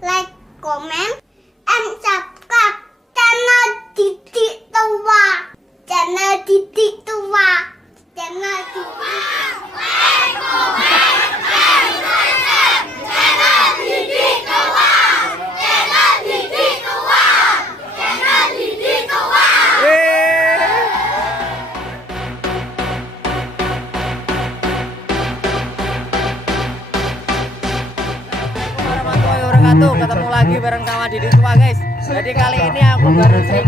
like, comment, and subscribe channel Didik Tua. Channel Didik Tua. Channel Didik ketemu lagi bareng sama Didik Tua guys. Jadi kali ini aku bareng Sri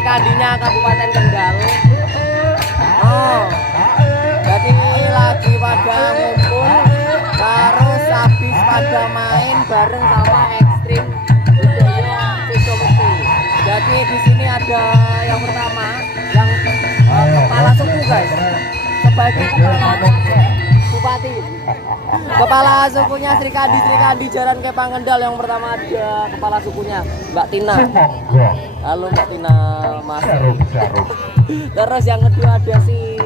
Kandinya Kabupaten Kendal. Jadi lagi pada ngumpul, terus habis pada main bareng sama Ekstrim Budaya Sisomukti. Jadi di sini ada yang pertama, yang kepala suku guys, sebagai Bupati. Kepala sukunya Sri Kandi Jaran Kepang Kendal. Yang pertama ada kepala sukunya Mbak Tina. Halo Mbak Tina, Mas. Terus yang kedua ada si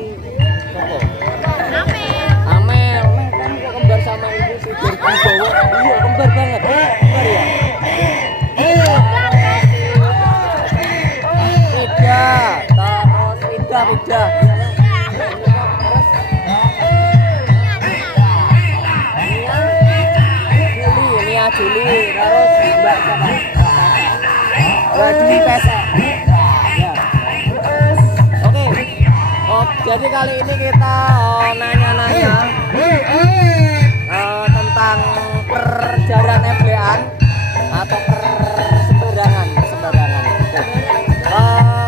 Amel. Kamu kok kembar sama ibu si Berkan Bowo? Iya, kembar banget. Kembar ya? Ida. Juli, terus Mbak siapa? Juli Pesek. Ya. Oke. Jadi kali ini kita nanya-nanya tentang perjalanan FBA atau sembarangan.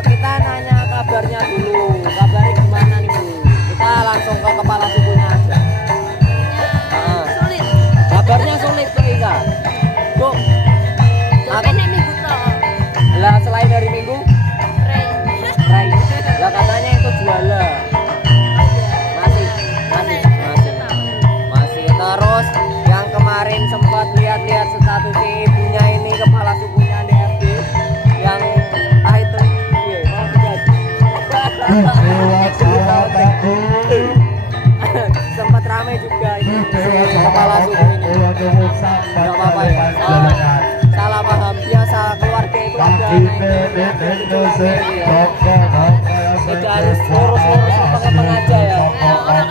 Kita nanya kabarnya dulu. Kabarnya gimana nih Bu? Kita langsung ke kepala sukunya aja. Sulit. Kabarnya sulit tuh Ika. Bu, minggu lah selain dari minggu Rai. Lah katanya itu jualan masih terus yang kemarin sempat lihat status ibunya ini kepala sukunya DFD yang itu sempat ramai juga ini kepala suku ini. Nggak apa-apa ya, salah paham biasa keluarga itu ada tidak harus lurus lempeng aja ya. Orang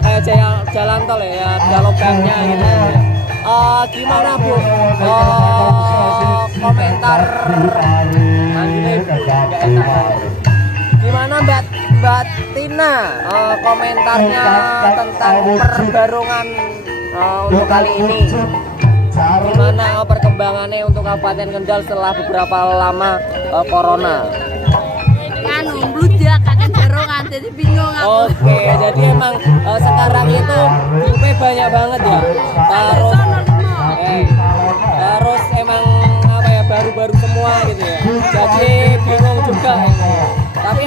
kayak jalan tol ya, ada lubangnya gitu ya. Gimana Bu? Komentar gimana Mbak Tina, komentarnya tentang perbarungan untuk kali ini? Gimana perkembangannya untuk Kabupaten Kendal setelah beberapa lama corona? Bludak akan barongan, jadi bingung aku. Oke, jadi emang sekarang itu grup banyak banget ya. Terus emang apa ya, baru-baru semua gitu ya. Jadi bingung juga. Tapi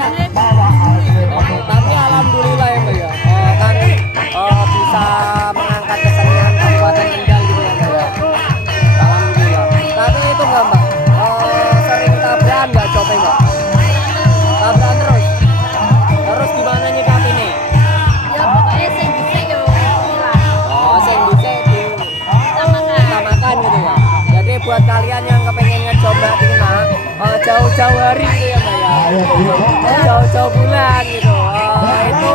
alhamdulillah ya Mbak ya. Kan bisa mengangkat kesenian Kabupaten Kendal gitu ya Mbak ya. Alhamdulillah. Tapi itu enggak Mbak, sering tabrakan enggak coba Mbak? Tabrakan terus gimana nyikap ini? Ya pokoknya sing bisa yo. Sing bisa utamakan gitu ya. Jadi buat kalian yang kepengen ngecoba Mbak Tina, jauh-jauh hari gitu ya Mbak ya. Jauh-jauh bulan gitu. Itu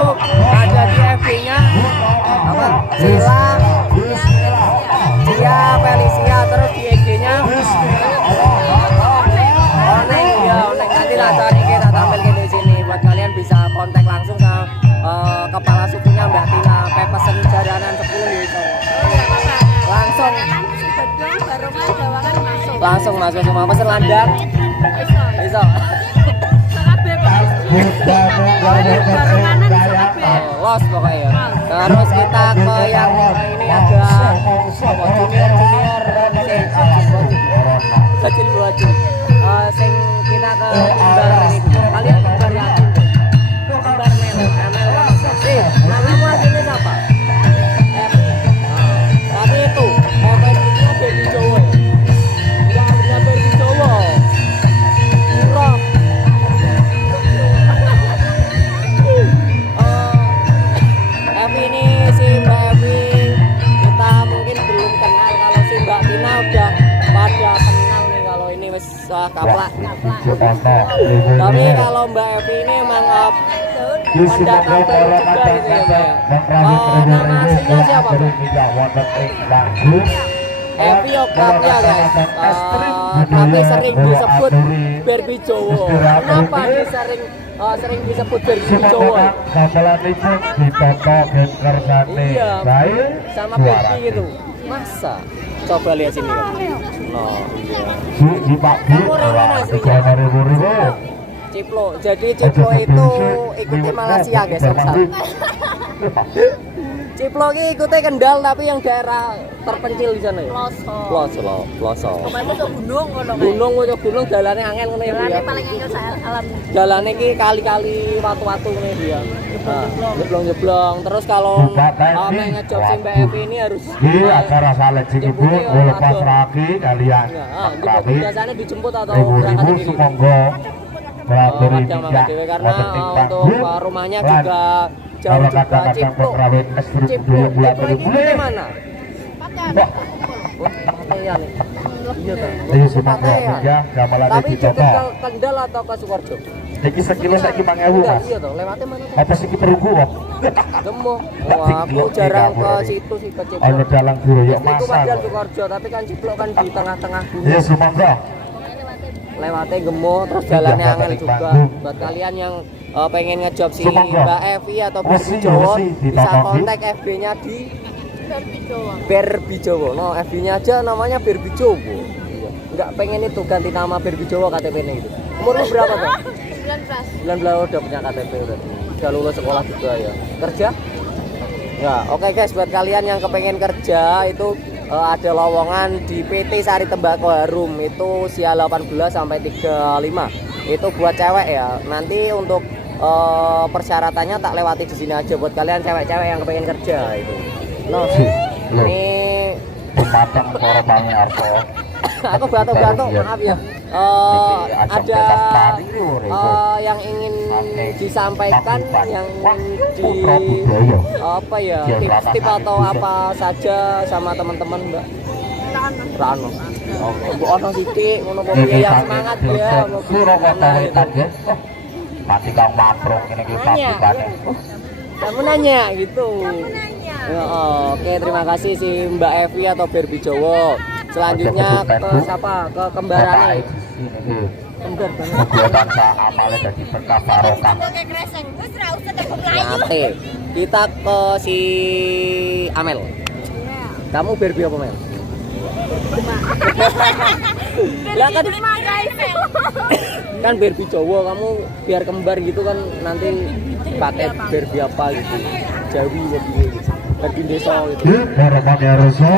ada di FB-nya apa? Cia Felicia, terus di IG-nya Oneng ya, Oneng. Nanti latarnya kita tampil di sini buat kalian bisa kontak langsung sama kepala sukunya Mbak Tina, pesen jaranan 10 gitu. Langsung masuk semua pesen landang. Bisa. Los pokoknya. Terus kita ke yang ini ada junior kecil buat sing kita ke kembar ini. Kalian kembar yakin? Kembar Mel. Namamu aslinya siapa? Tapi itu FNB-nya Baby Jowo. Enggak Baby Jowo. Rock. Evi ini si Mbak Evi kita mungkin belum kenal. Kalau kaplak. Tapi kalau Mbak Evi ini emang pendatang baru juga gitu ya Mbak ya. Nama aslinya siapa Mbak? Evi Octavia guys. Tapi sering disebut Barbie Jowo. Kenapa dia sering disebut Barbie Jowo? Iya, sama Barbie itu. Masa? Coba lihat sini kan. No, iya. Kamu Rena aslinya? Ciplo. Jadi Ciplo itu ikutnya Malaysia guys, Ciplo ini ikutnya Kendal tapi yang daerah terpencil di sana ya. Ploso. Kemarin ke gunung ngono. Gunung jalannya angel ngono ya. Jalannya paling angel alam. Jalannya iki kali-kali watu-watu ngene dia. Jeblong. Terus kalau mau ngejob si Mbak Evi ini harus acara seleksi ibu lepas ragi kalian. Biasanya dijemput atau berangkat sendiri. Semonggo melaburi Karena untuk rumahnya juga jauh juga. Ciplo itu gimana? Patean. Iya kan? Tapi juga ke Kendal atau ke Sukoharjo? Iki sekilo saiki 5.000 Mas. Iya toh, lewatnya mana? Apa sih kita rugu kok? Gemuk. Wah, aku jarang ke situ sih ke Ciplo. Ono dalang biru ya Itu masa. padahal Sukoharjo, tapi kan Ciplo kan di tengah-tengah gunung. Ya semoga. Lewatnya gemuk, terus jalannya angel juga. Buat kalian yang pengen ngejob si Mbak Evi atau Barbie Jowo, bisa kontak FB-nya di Barbie Jowo. No, FB-nya aja namanya Barbie Jowo. Enggak pengen itu ganti nama Barbie Jowo KTP-nya gitu. Umurmu berapa tuh? 19 udah punya KTP udah lulus sekolah juga ya. Kerja? Enggak. Oke guys, buat kalian yang kepengen kerja itu ada lowongan di PT Sari Tembakau Harum itu usia 18 sampai 35. Itu buat cewek ya. Nanti untuk persyaratannya tak lewati di sini aja buat kalian cewek-cewek yang kepengen kerja itu. No, ini Patang para bangi arso. aku batuk-batuk maaf ya. Ada yang ingin disampaikan, yang ingin di apa ya, tips atau apa saja sama teman-teman Mbak? Rano. Oke, ono sithik ngono kok ya, semangat ya. Mati kang maprong ini kita bukane. Kamu nanya gitu. Ya, oke, terima kasih si Mbak Evi atau Barbie Jowo. Selanjutnya ke siapa? Ke kembarannya. Kembar banget. Kegiatan amale dadi berkah barokah. Oke, kita ke si Amel. Kamu Barbie apa Mel? Lah kan Barbie Jowo, kamu biar kembar gitu kan nanti pakai Barbie apa gitu. Jawi Barbie desa gitu. Harapannya Rosa.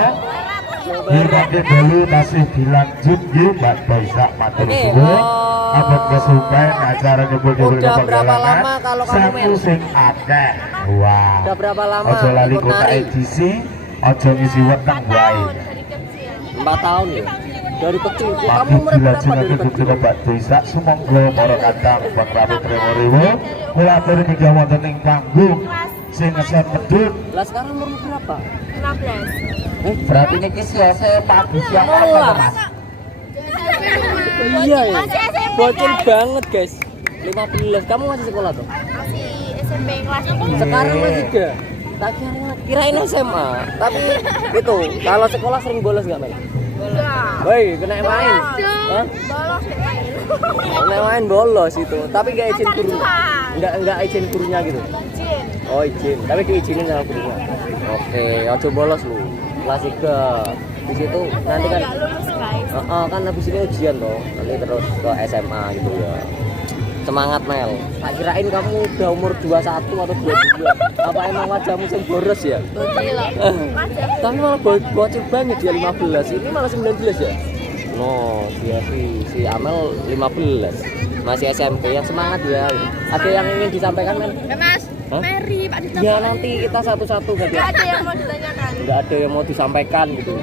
Berarti dulu masih dilanjut ya Mbak Baisa matur suwun. Abot kesupen acara nyebul-nyebul Udah berapa lama kalau kamu Mel? sing akeh. Wah. Udah berapa lama Ojo lali ikut kota nari? edisi, ojo ngisi weteng wae. 4 tahun ya. Dari kecil. Kamu Pagi umur berapa dilanjut dari ke kecil? Mbak Baisa sumangga para kadang Bang Rabi Tremoriwo. Kula aturi media wonten ing panggung sing ngeset medhut. Lah sekarang umur berapa? 15. Berarti ini kisah saya pagi siang Oh, apa Mas? Iya ya. Bocil banget guys. 15. Kamu masih sekolah tuh? Masih SMP kelas 3. Sekarang masih ada. Tak kirain SMA. Tapi itu kalau sekolah sering bolos nggak Mel? Woi, kena main. Hah? Bolos Kena main bolos itu. Tapi nggak izin guru. Nggak izin gurunya gitu. izin. Oh izin. Tapi diizinin sama gurunya. Oke, ojo bolos lu. Kelas 3. Di situ nanti kan. Nggak lulus guys. Kan habis ini ujian toh. Nanti terus ke SMA gitu ya. Semangat Mel. Tak kirain kamu udah umur 21 atau 22. Apa emang wajahmu sing boros ya? Bocil. Tapi malah bocil banget dia 15. Ini malah 19 ya? No, dia si Amel 15. Masih SMP, yang semangat ya. Ada yang ingin disampaikan Mel? Mas, Hah? Mary, Pak Dita. Ya nanti kita satu-satu kan Nggak ya. ada yang mau ditanyakan. Enggak ada yang mau disampaikan gitu.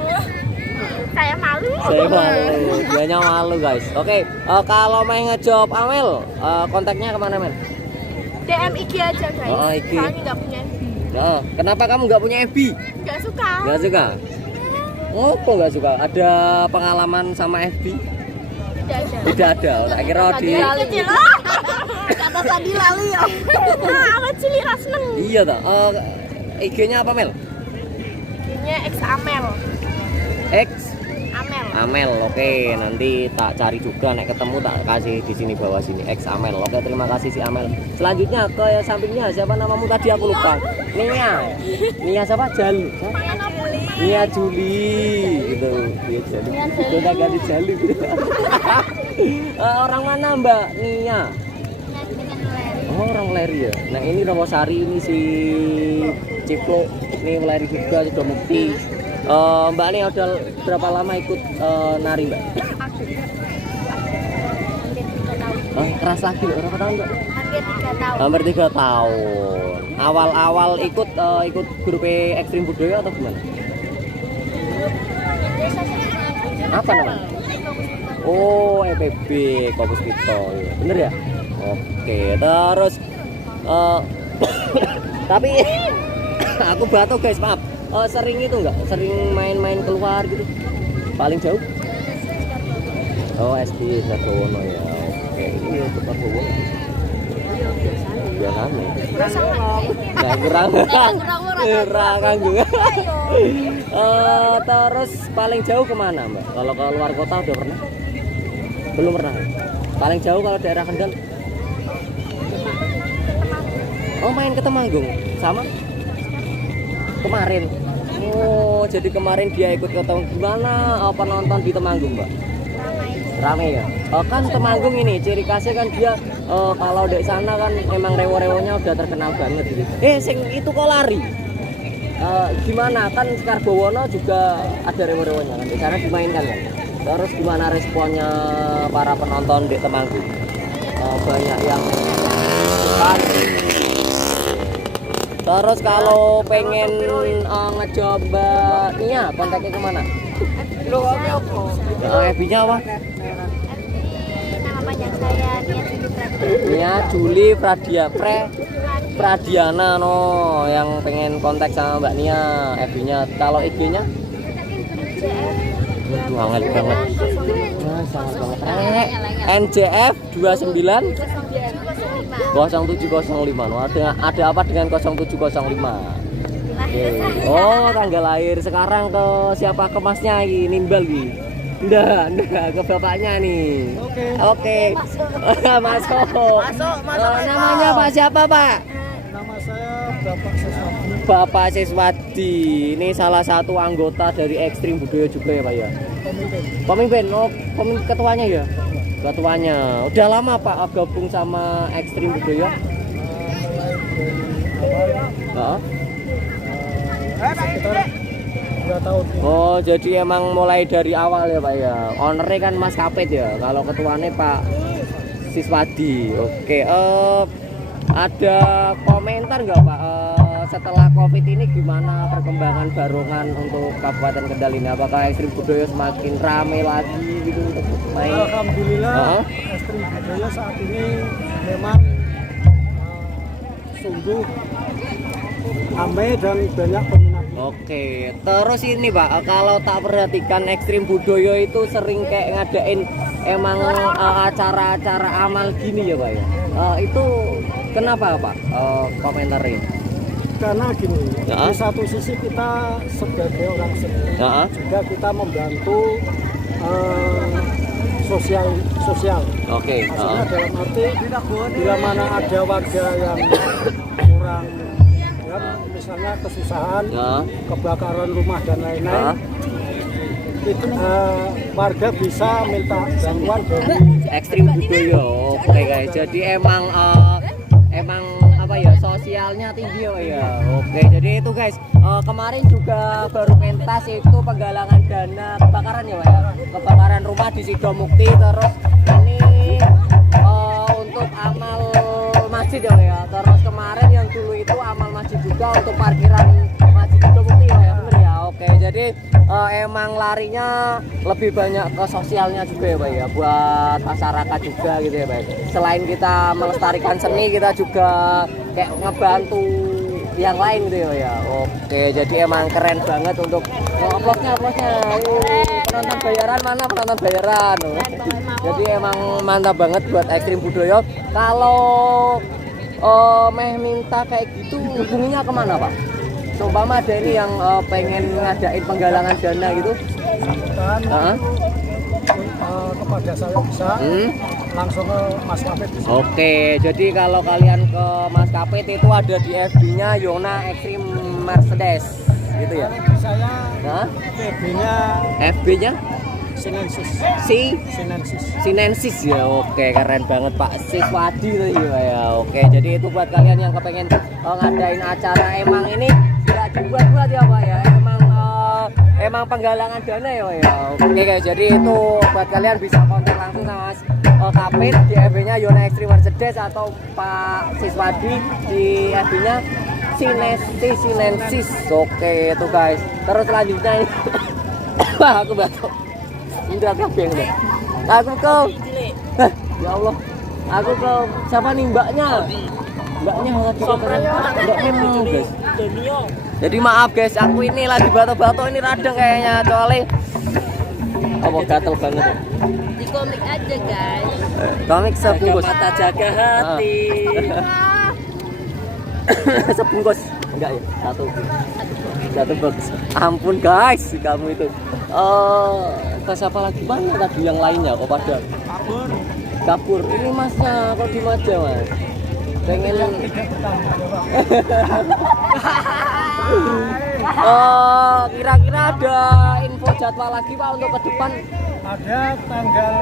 Saya malu. Saya malu, dianya malu guys. Oke, kalau mau ngejob Amel, kontaknya kemana Mel? DM IG aja guys. Oh, IG. Kami nggak punya FB. Nah, kenapa kamu nggak punya FB? Nggak suka. Nggak suka? Oh, kok nggak suka? Ada pengalaman sama FB? Tidak ada. Tak kira di Kecil. Kata tadi lali ya. Awet cilik ra seneng. Iya toh. IG-nya apa Mel? Ini X Amel. X Amel. Amel. Oke, nanti tak cari juga nek ketemu tak kasih di sini bawah sini X Amel. Oke, terima kasih si Amel. Selanjutnya ke sampingnya siapa namamu tadi aku lupa. Nia. Nia siapa? Jalu. Nia Juli gitu. Dia Jalu. Itu udah ganti Jalu gitu. Orang mana Mbak Nia? Oh, orang Leri ya. Nah, ini Rawasari, ini si Ciplo, ini Leri juga sudah mukti. Mbak ini udah berapa lama ikut nari Mbak? Keras lagi berapa tahun Mbak? Hampir 3 tahun. Awal-awal ikut grup Ekstrim Budaya atau gimana? Apa namanya? Oh, EPB Kopus Pito, bener ya? Oke, terus tapi aku batuk guys, maaf. Sering itu enggak? Sering main-main keluar gitu? Paling jauh? Oh, SD Sarwono ya. Oke, ini untuk Sarwono. Biasanya. Nggak kurang. Kurang juga. Terus paling jauh kemana Mbak? Kalau ke luar kota udah pernah? Belum pernah. Paling jauh kalau daerah Kendal? Oh, main ke Temanggung sama kemarin. Oh, jadi kemarin dia ikut ke Temanggung. Gimana penonton di Temanggung Mbak? Ramai ya. Kan Temanggung ini ciri khasnya kan dia kalau di sana kan emang rewo-rewonya udah terkenal banget gitu. Sing itu kok lari. Gimana kan Karbowono juga ada rewo-rewonya kan di sana dimainkan kan. Terus gimana responnya para penonton di Temanggung? Banyak yang terus kalau pengen ngecoba Nia, kontaknya kemana? FB-nya apa? Nama panjang saya Nia Juli Pradiana no, yang pengen kontak sama Mbak Nia, FB-nya. Kalau IG-nya? Banget banget. Sangat banget. NJF 29 0705. Ada apa dengan 0705? Oh, tanggal lahir. Sekarang ke siapa, ke masnya ini nimbal nih? Enggak, ke bapaknya nih. Oke. Masuk. Namanya Pak siapa, Pak? Nama saya Bapak Siswadi. Bapak Siswadi. Ini salah satu anggota dari Ekstrim Budaya juga ya, Pak ya? Pemimpin. Oh, ketuanya ya? Ketuanya. Udah lama Pak gabung sama Ekstrim Budaya? Sekitar 2 tahun. Oh, jadi emang mulai dari awal ya Pak ya. Ownernya kan Mas Kapit ya. Kalau ketuanya Pak Siswadi. Oke. Ada komentar nggak Pak? Setelah COVID ini gimana perkembangan barongan untuk Kabupaten Kendal ini? Apakah Ekstrim Budaya semakin ramai lagi gitu untuk main? Alhamdulillah, Ekstrim Budaya saat ini memang sungguh ramai dan banyak peminat. Oke, terus ini Pak, kalau tak perhatikan Ekstrim Budaya itu sering kayak ngadain emang acara-acara amal gini ya Pak ya? Itu kenapa Pak komentarnya? Karena gini, di satu sisi kita sebagai orang seni juga kita membantu sosial. Oke. Maksudnya dalam arti bila mana ada warga yang kurang, ya, misalnya kesusahan, kebakaran rumah dan lain-lain, itu warga bisa minta bantuan dari Ekstrim Budaya. Oke guys, jadi emang apa ya, sosialnya tinggi ya. Oke, jadi itu guys, kemarin juga baru pentas itu penggalangan dana kebakaran ya Pak ya. Kebakaran rumah di Sidomukti, terus ini untuk amal masjid ya Pak ya. Terus kemarin yang dulu itu amal masjid juga untuk parkiran masjid Sidomukti ya bener ya. Oke, jadi emang larinya lebih banyak ke sosialnya juga ya Pak ya, buat masyarakat juga gitu ya Pak. Selain kita melestarikan seni, kita juga kayak ngebantu yang lain gitu ya. Oke, jadi emang keren banget untuk uploadnya. Penonton bayaran mana penonton bayaran? Jadi emang mantap banget buat Ekstrim Budaya. Kalau meh minta kayak gitu hubunginya kemana Pak? Seumpama ada ini yang pengen ngadain penggalangan dana gitu. Kepada saya bisa langsung ke Mas Kapit bisa. Oke, jadi kalau kalian ke Mas Kapit itu ada di FB-nya Yona Extreme Mercedes gitu ya. Saya FB-nya Sinensis. Sinensis ya. Oke, keren banget Pak Siswadi tuh ya. Oke, jadi itu buat kalian yang kepengen ngadain acara emang ini tidak dibuat-buat ya Pak ya. Emang penggalangan dana ya Pak ya. Oke guys, jadi itu buat kalian bisa kontak langsung sama Mas Kapit di FB-nya Yona Extreme Mercedes atau Pak Siswadi di FB-nya Sinensis. Oke itu guys. Terus selanjutnya ini wah aku batuk. Udah kabeh udah. Aku ke ya Allah. Aku ke siapa nih mbaknya? Mbaknya Mbak Memo guys. Jadi maaf guys, aku ini lagi batuk-batuk ini radang kayaknya soalnya apa gatel banget. Di komik aja guys. Komik sebungkus. Mata jaga hati. Sebungkus. Enggak ya? Satu box. Ampun guys, kamu itu. Tas apa lagi mana tadi yang lainnya kok pada kabur. Ini masnya kok di Maja Mas? Pengen kira-kira ada info jadwal lagi Pak untuk ke depan? Ada tanggal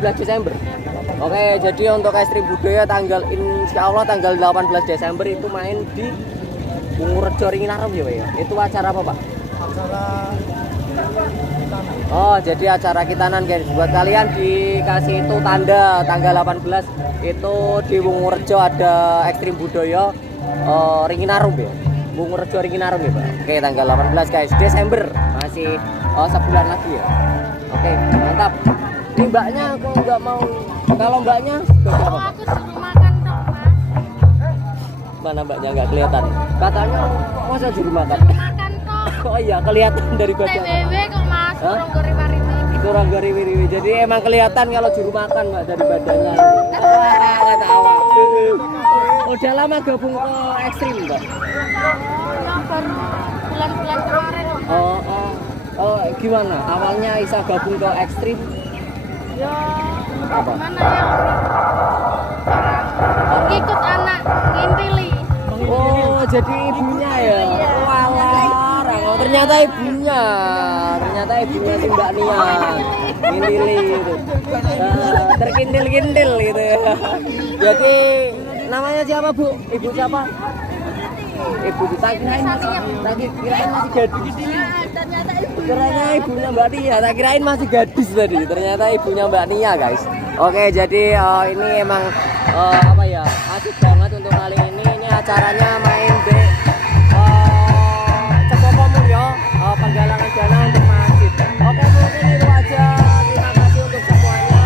18 Desember. Oke, jadi untuk Ekstrim Budaya insya Allah tanggal 18 Desember itu main di Bungurejo Ringinarum ya Pak ya. Itu acara apa Pak? acara Oh, jadi acara kitanan guys. Buat kalian dikasih itu tanda tanggal 18 itu di Bungurejo ada Ekstrim Budaya Ringinarum ya. Bungurejo Ringinarum ya Pak. Oke, tanggal 18 guys, Desember. Masih sebulan lagi ya. Oke, mantap. Ini mbaknya aku nggak mau. Kalau mbaknya sebagai apa? Aku suruh makan dong Mas. Mana mbaknya nggak kelihatan. Katanya masa juru makan. Makan kok. Oh iya, kelihatan dari badan. TWW kok Mas, Hah? kurang gori-mariwi. Kurang gari-wiri. Jadi emang kelihatan kalau juru makan mbak dari badannya. Kata awak. Udah lama gabung ke Ekstrim mbak? Yang baru bulan-bulan kemarin. Oh, gimana? Awalnya Isa gabung ke Ekstrim? Ya, Apa? gimana ya? Ikut anak ngintili. Oh, jadi ibunya ya? Iya. Walah, Rango. Ternyata ibunya si Mbak Nia. Ngintili gitu. Terkintil-kintil gitu ya. Jadi namanya siapa Bu? Ibu siapa? Ibu tak kirain masih gadis. Ternyata ibu. Ternyata ibunya Mbak Nia. Tak kirain masih gadis tadi. Ternyata ibunya Mbak Nia guys. Oke, jadi ini emang apa ya? Asik banget untuk kali ini. Ini acaranya main di Cekokomur ya. Penggalangan dana untuk masjid. Oke, mungkin itu aja. Terima kasih untuk semuanya.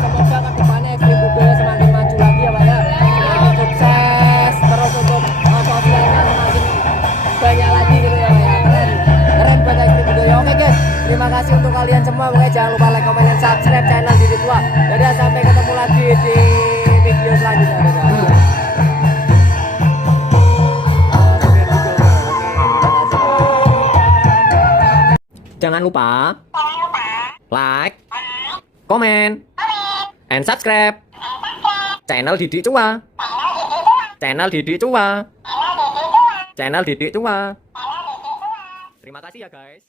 Semoga kedepannya Ekstrim Budaya semakin maju lagi ya Pak ya. Semakin sukses. Terus untuk sosialnya semakin banyak lagi gitu ya Pak ya. Keren buat Ekstrim Budaya. Oke guys, terima kasih untuk kalian semua. Pokoknya jangan lupa like, comment, dan subscribe channel Didi Tua. Jadi sampai ketemu lagi di video selanjutnya. Jangan lupa like, comment, and subscribe channel Didi Tua. Channel Didi Tua. Channel Didi Tua. Terima kasih ya guys.